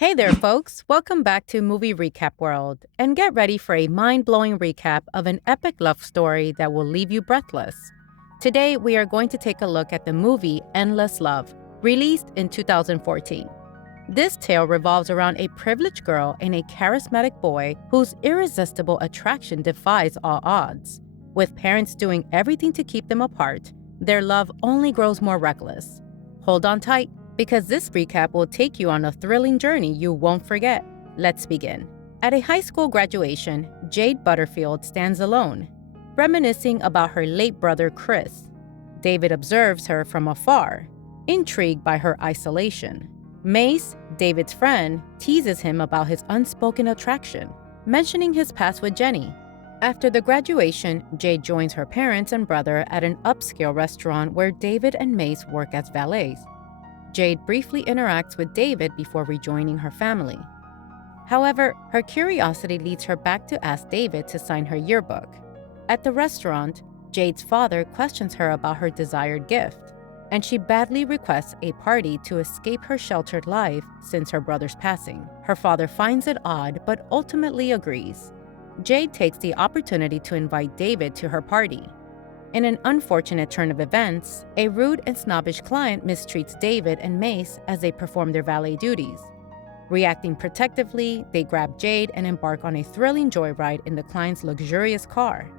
Hey there, folks. Welcome back to Movie Recap World, and get ready for a mind-blowing recap of an epic love story that will leave you breathless. Today, we are going to take a look at the movie Endless Love, released in 2014. This tale revolves around a privileged girl and a charismatic boy whose irresistible attraction defies all odds. With parents doing everything to keep them apart, their love only grows more reckless. Hold on tight, because this recap will take you on a thrilling journey you won't forget. Let's begin. At a high school graduation, Jade Butterfield stands alone, reminiscing about her late brother Chris. David observes her from afar, intrigued by her isolation. Mace, David's friend, teases him about his unspoken attraction, mentioning his past with Jenny. After the graduation, Jade joins her parents and brother at an upscale restaurant where David and Mace work as valets. Jade briefly interacts with David before rejoining her family. However, her curiosity leads her back to ask David to sign her yearbook. At the restaurant, Jade's father questions her about her desired gift, and she badly requests a party to escape her sheltered life since her brother's passing. Her father finds it odd but ultimately agrees. Jade takes the opportunity to invite David to her party. In an unfortunate turn of events, a rude and snobbish client mistreats David and Mace as they perform their valet duties. Reacting protectively, they grab Jade and embark on a thrilling joyride in the client's luxurious car.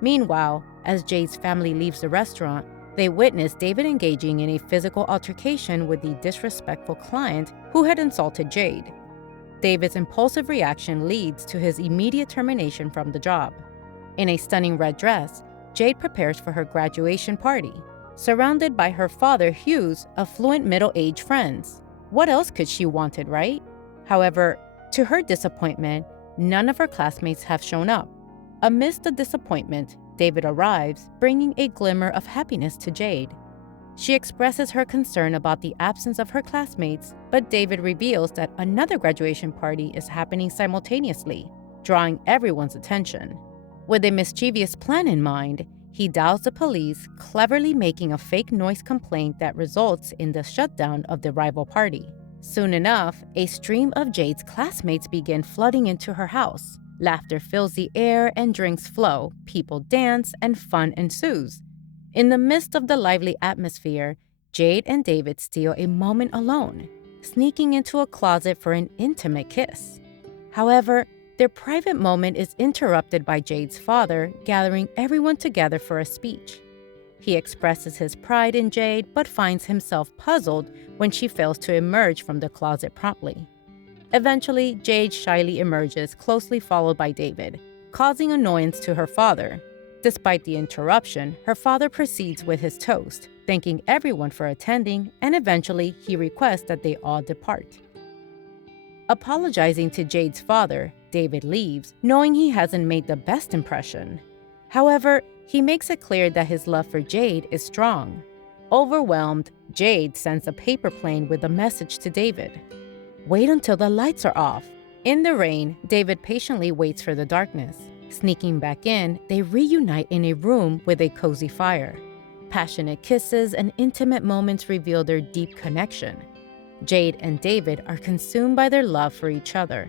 Meanwhile, as Jade's family leaves the restaurant, they witness David engaging in a physical altercation with the disrespectful client who had insulted Jade. David's impulsive reaction leads to his immediate termination from the job. In a stunning red dress, Jade prepares for her graduation party, surrounded by her father Hugh's affluent middle-aged friends. What else could she wanted, right? However, to her disappointment, none of her classmates have shown up. Amidst the disappointment, David arrives, bringing a glimmer of happiness to Jade. She expresses her concern about the absence of her classmates, but David reveals that another graduation party is happening simultaneously, drawing everyone's attention. With a mischievous plan in mind, he dials the police, cleverly making a fake noise complaint that results in the shutdown of the rival party. Soon enough, a stream of Jade's classmates begin flooding into her house. Laughter fills the air and drinks flow, people dance, and fun ensues. In the midst of the lively atmosphere, Jade and David steal a moment alone, sneaking into a closet for an intimate kiss. However, their private moment is interrupted by Jade's father gathering everyone together for a speech. He expresses his pride in Jade but finds himself puzzled when she fails to emerge from the closet promptly. Eventually, Jade shyly emerges, closely followed by David, causing annoyance to her father. Despite the interruption, her father proceeds with his toast, thanking everyone for attending, and eventually he requests that they all depart. Apologizing to Jade's father, David leaves, knowing he hasn't made the best impression. However, he makes it clear that his love for Jade is strong. Overwhelmed, Jade sends a paper plane with a message to David. Wait until the lights are off. In the rain, David patiently waits for the darkness. Sneaking back in, they reunite in a room with a cozy fire. Passionate kisses and intimate moments reveal their deep connection. Jade and David are consumed by their love for each other.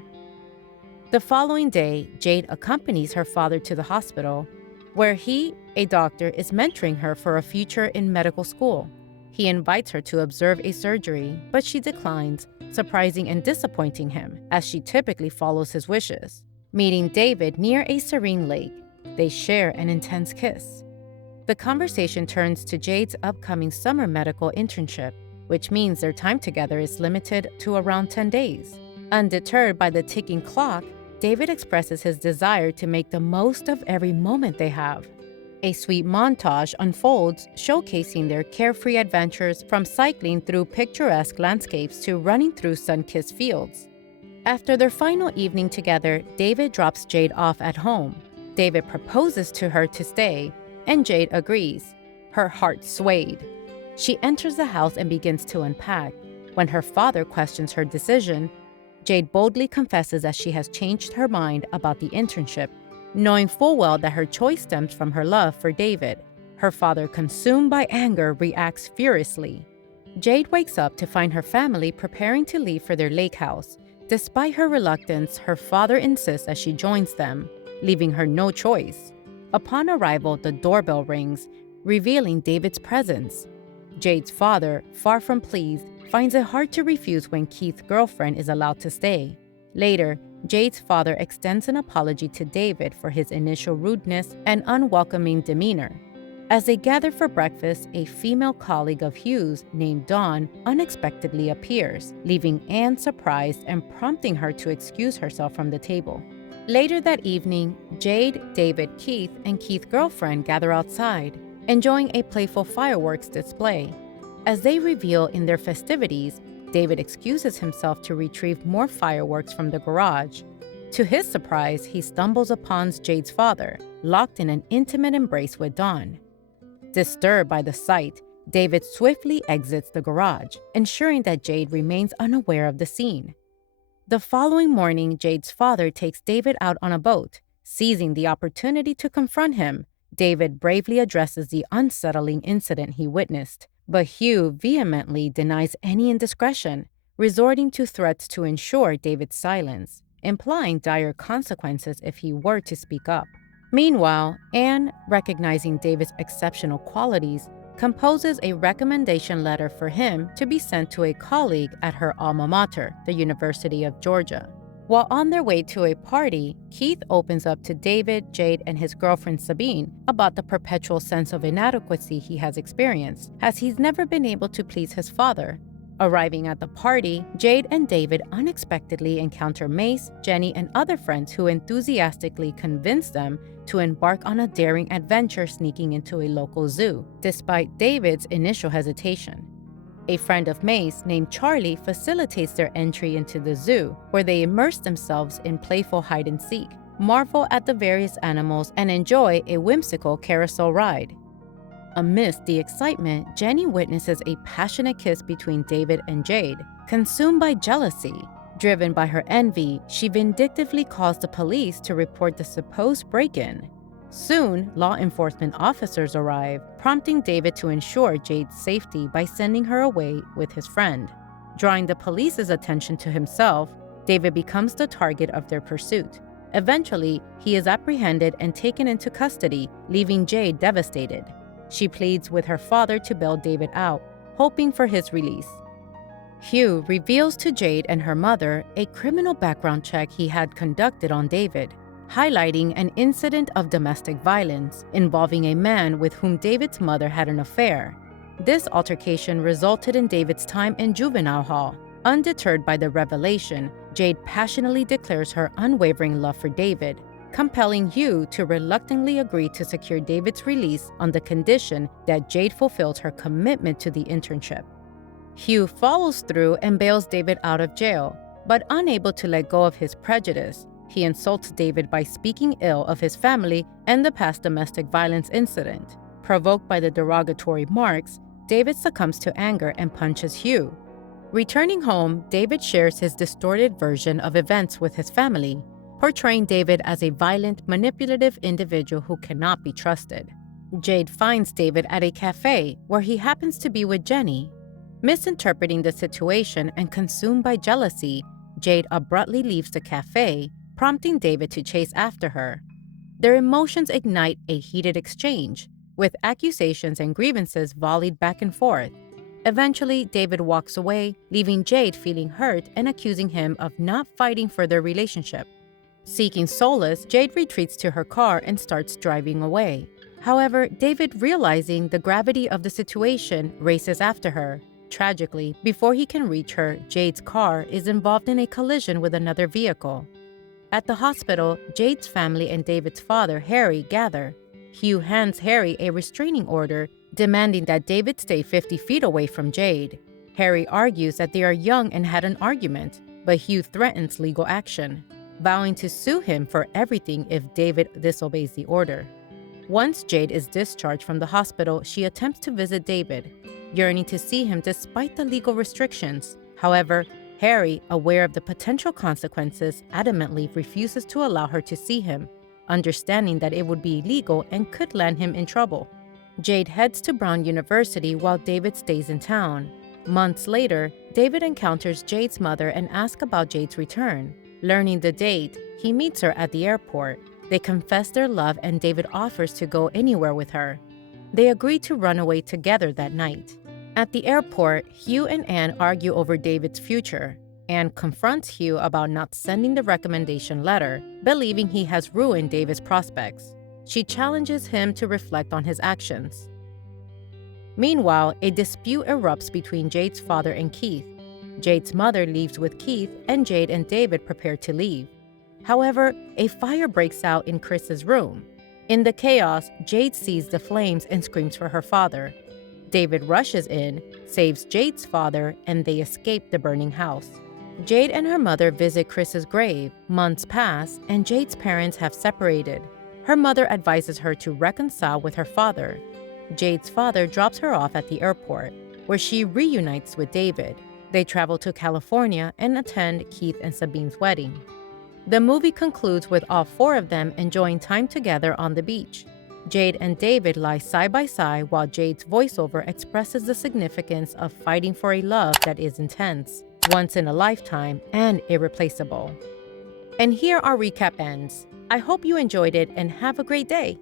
The following day, Jade accompanies her father to the hospital, where he, a doctor, is mentoring her for a future in medical school. He invites her to observe a surgery, but she declines, surprising and disappointing him, as she typically follows his wishes. Meeting David near a serene lake, they share an intense kiss. The conversation turns to Jade's upcoming summer medical internship, which means their time together is limited to around 10 days. Undeterred by the ticking clock, David expresses his desire to make the most of every moment they have. A sweet montage unfolds, showcasing their carefree adventures from cycling through picturesque landscapes to running through sun-kissed fields. After their final evening together, David drops Jade off at home. David proposes to her to stay, and Jade agrees. Her heart swayed. She enters the house and begins to unpack. When her father questions her decision, Jade boldly confesses that she has changed her mind about the internship, knowing full well that her choice stems from her love for David. Her father, consumed by anger, reacts furiously. Jade wakes up to find her family preparing to leave for their lake house, Despite her reluctance, her father insists that she joins them, leaving her no choice. Upon arrival, the doorbell rings, revealing David's presence. Jade's father, far from pleased, finds it hard to refuse when Keith's girlfriend is allowed to stay. Later, Jade's father extends an apology to David for his initial rudeness and unwelcoming demeanor. As they gather for breakfast, a female colleague of Hugh's named Dawn unexpectedly appears, leaving Anne surprised and prompting her to excuse herself from the table. Later that evening, Jade, David, Keith, and Keith's girlfriend gather outside, enjoying a playful fireworks display. As they reveal in their festivities, David excuses himself to retrieve more fireworks from the garage. To his surprise, he stumbles upon Jade's father, locked in an intimate embrace with Dawn. Disturbed by the sight, David swiftly exits the garage, ensuring that Jade remains unaware of the scene. The following morning, Jade's father takes David out on a boat. Seizing the opportunity to confront him, David bravely addresses the unsettling incident he witnessed, but Hugh vehemently denies any indiscretion, resorting to threats to ensure David's silence, implying dire consequences if he were to speak up. Meanwhile, Anne, recognizing David's exceptional qualities, composes a recommendation letter for him to be sent to a colleague at her alma mater, the University of Georgia. While on their way to a party, Keith opens up to David, Jade, and his girlfriend Sabine about the perpetual sense of inadequacy he has experienced, as he's never been able to please his father. Arriving at the party, Jade and David unexpectedly encounter Mace, Jenny, and other friends who enthusiastically convince them to embark on a daring adventure sneaking into a local zoo, despite David's initial hesitation. A friend of Mace named Charlie facilitates their entry into the zoo, where they immerse themselves in playful hide-and-seek, marvel at the various animals, and enjoy a whimsical carousel ride. Amidst the excitement, Jenny witnesses a passionate kiss between David and Jade. Consumed by jealousy, driven by her envy, she vindictively calls the police to report the supposed break-in. Soon, law enforcement officers arrive, prompting David to ensure Jade's safety by sending her away with his friend. Drawing the police's attention to himself, David becomes the target of their pursuit. Eventually, he is apprehended and taken into custody, leaving Jade devastated. She pleads with her father to bail David out, hoping for his release. Hugh reveals to Jade and her mother a criminal background check he had conducted on David, highlighting an incident of domestic violence involving a man with whom David's mother had an affair. This altercation resulted in David's time in juvenile hall. Undeterred by the revelation, Jade passionately declares her unwavering love for David, compelling Hugh to reluctantly agree to secure David's release on the condition that Jade fulfills her commitment to the internship. Hugh follows through and bails David out of jail, but unable to let go of his prejudice, he insults David by speaking ill of his family and the past domestic violence incident. Provoked by the derogatory marks, David succumbs to anger and punches Hugh. Returning home, David shares his distorted version of events with his family, portraying David as a violent, manipulative individual who cannot be trusted. Jade finds David at a cafe where he happens to be with Jenny. Misinterpreting the situation and consumed by jealousy, Jade abruptly leaves the cafe, prompting David to chase after her. Their emotions ignite a heated exchange, with accusations and grievances volleyed back and forth. Eventually, David walks away, leaving Jade feeling hurt and accusing him of not fighting for their relationship. Seeking solace, Jade retreats to her car and starts driving away. However, David, realizing the gravity of the situation, races after her. Tragically, before he can reach her, Jade's car is involved in a collision with another vehicle. At the hospital, Jade's family and David's father, Harry, gather. Hugh hands Harry a restraining order, demanding that David stay 50 feet away from Jade. Harry argues that they are young and had an argument, but Hugh threatens legal action, vowing to sue him for everything if David disobeys the order. Once Jade is discharged from the hospital, she attempts to visit David, yearning to see him despite the legal restrictions. However, Harry, aware of the potential consequences, adamantly refuses to allow her to see him, understanding that it would be illegal and could land him in trouble. Jade heads to Brown University while David stays in town. Months later, David encounters Jade's mother and asks about Jade's return. Learning the date, he meets her at the airport. They confess their love and David offers to go anywhere with her. They agree to run away together that night. At the airport, Hugh and Anne argue over David's future. Anne confronts Hugh about not sending the recommendation letter, believing he has ruined David's prospects. She challenges him to reflect on his actions. Meanwhile, a dispute erupts between Jade's father and Keith. Jade's mother leaves with Keith, and Jade and David prepare to leave. However, a fire breaks out in Chris's room. In the chaos, Jade sees the flames and screams for her father. David rushes in, saves Jade's father, and they escape the burning house. Jade and her mother visit Chris's grave. Months pass, and Jade's parents have separated. Her mother advises her to reconcile with her father. Jade's father drops her off at the airport, where she reunites with David. They travel to California and attend Keith and Sabine's wedding. The movie concludes with all four of them enjoying time together on the beach. Jade and David lie side by side while Jade's voiceover expresses the significance of fighting for a love that is intense, once in a lifetime, and irreplaceable. And here our recap ends. I hope you enjoyed it and have a great day.